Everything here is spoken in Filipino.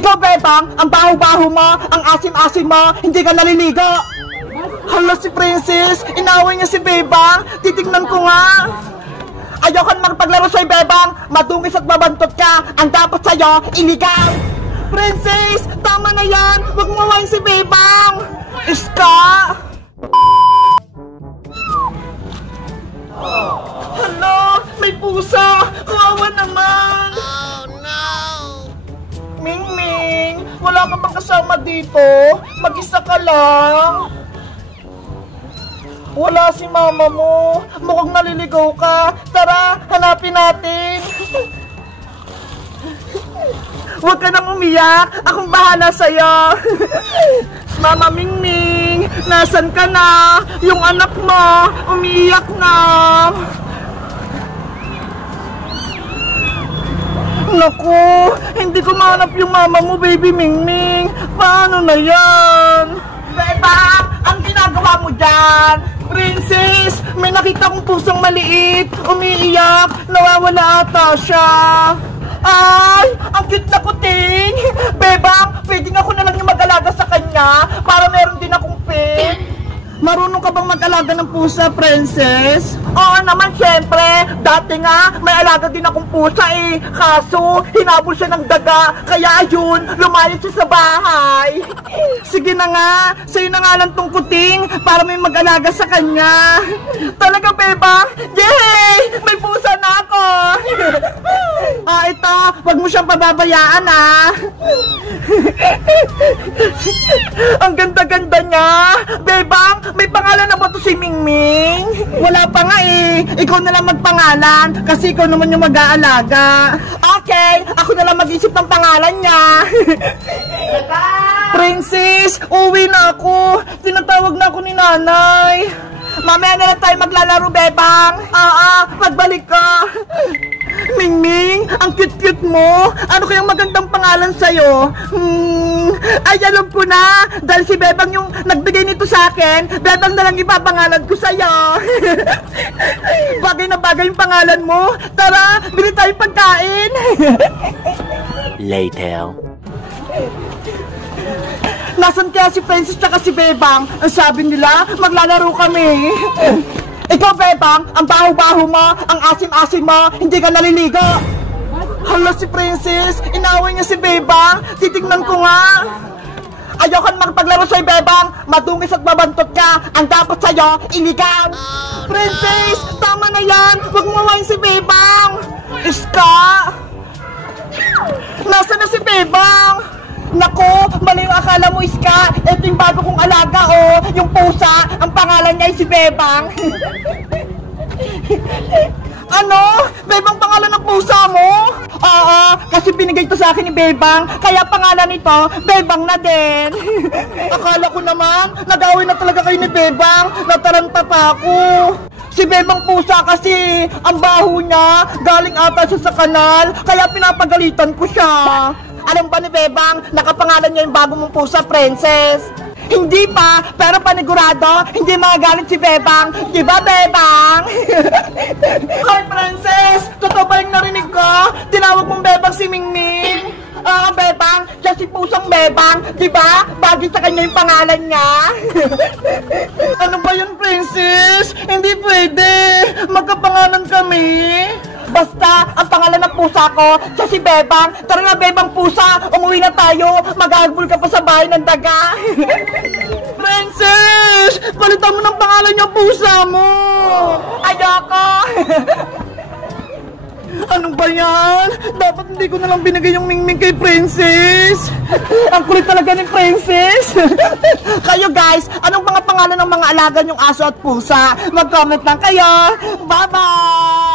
Ikaw, Bebang, ang baho-baho mo, ang asim-asim mo, hindi ka naliligo. Hala, si Princess, inaway niya si Bebang. Titignan ko nga. Ayoko magpaglaro sa'yo, Bebang. Madungis at mabantot ka. Ang dapat sa'yo, iligaw. Princess, tama na yan. Huwag mo mawain si Bebang. Iska. Hala, may pusa. Kawawa naman. Oh, no. Ming-Ming, wala ka bang kasama dito? Mag-isa ka lang. Wala si mama mo. Mukhang naliligaw ka. Tara, hanapin natin. Huwag ka nang umiyak. Akong bahala sa'yo. Mama Ming-Ming, nasan ka na? Yung anak mo, umiiyak na. Naku, hindi ko mahanap yung mama mo, baby Ming-Ming. Paano na yan? Bebang, ang ginagawa mo dyan? Princess, may nakita kong pusang maliit. Umiiyak, nawawala ata siya. Ay, ang cute na kuting. Bebang, pwedeng ako na lang yung mag-alaga sa kanya para meron din akong pet. Marunong ka bang mag-alaga ng pusa, Princess? Oo naman, syempre. Dati nga, may alaga din akong pusa eh. Kaso, hinabol siya ng daga. Kaya ayun, lumayas siya sa bahay. Sige na nga, sa'yo na nga lang tong kuting para may mag-alaga sa kanya. Talaga, Beba? Yay! May pusa na ako! Ito, wag mo siyang pababayaan, Ang ganda-ganda niya. Bebang, may pangalan na ba to si Ming-Ming? Wala pa nga eh. Ikaw na lang magpangalan kasi ikaw naman yung mag-aalaga. Okay, ako na lang mag-isip ng pangalan niya. Princess, uwi na ako. Tinatawag na ako ni nanay. Mamaya na lang tayo maglalaro, Bebang. Magbalik ka. Ming-Ming, ang cute-cute mo. Ano kayang magandang pangalan sa'yo? Ay, alam ko na. Dahil si Bebang yung nagbigay nito sa akin, Bebang na lang ipapangalan ko sa'yo. Bagay na bagay yung pangalan mo. Tara, bili tayong pagkain. Later. Nasaan kaya si Princess tsaka si Bebang? Ang sabi nila, maglalaro kami. Ikaw, Bebang, ang baho-baho mo, ang asim-asim mo, hindi ka naliligo. Hala, si Princess, inaway niya si Bebang. Titignan ko nga. Ayoko magpaglaro sa'yo, Bebang. Madungis at mabantot ka. Ang dapat sa'yo, iligaw. Princess, tama na yan. Huwag mo mawain si Bebang. Iska. Nasaan na si Bebang? Nako, mali yung akala mo, Iska. Ito yung bago kong alaga, yung pusa. Ang pangalan niya ay si Bebang. Ano? Bebang pangalan ng pusa mo? Oo, kasi binigay ito sa akin ni Bebang. Kaya pangalan nito, Bebang na din. Akala ko naman, nag-away na talaga kayo ni Bebang. Nataranta pa ako. Si Bebang pusa kasi, ang baho niya, galing ata siya sa kanal. Kaya pinapagalitan ko siya. Alam ba ni Bebang, nakapangalan niya yung bago mong pusa, Princess? Hindi pa, pero panigurado, hindi magagalit si Bebang. Di ba, Bebang? Hi, Princess! Totoo ba yung narinig ko? Tinawag mong Bebang si Ming-Ming? Bebang, siya si pusang Bebang. Di ba? Bagay sa kanya yung pangalan niya. Ano ba yun, Princess? Hindi pwede. Magkapangalan kami. Basta, ang pangalan ng pusa ko, siya si Bebang. Tara na, Bebang pusa, umuwi na tayo. Mag-aagbol ka pa sa bahay ng daga. Princess! Palitan mo ng pangalan yung pusa mo. Ayoko. Anong ba yan? Dapat hindi ko na lang binigay yung Ming-Ming kay Princess. Ang kulit talaga ni Princess. Kayo guys, anong mga pangalan ng mga alaga yung aso at pusa? Mag-comment lang kayo. Bye-bye!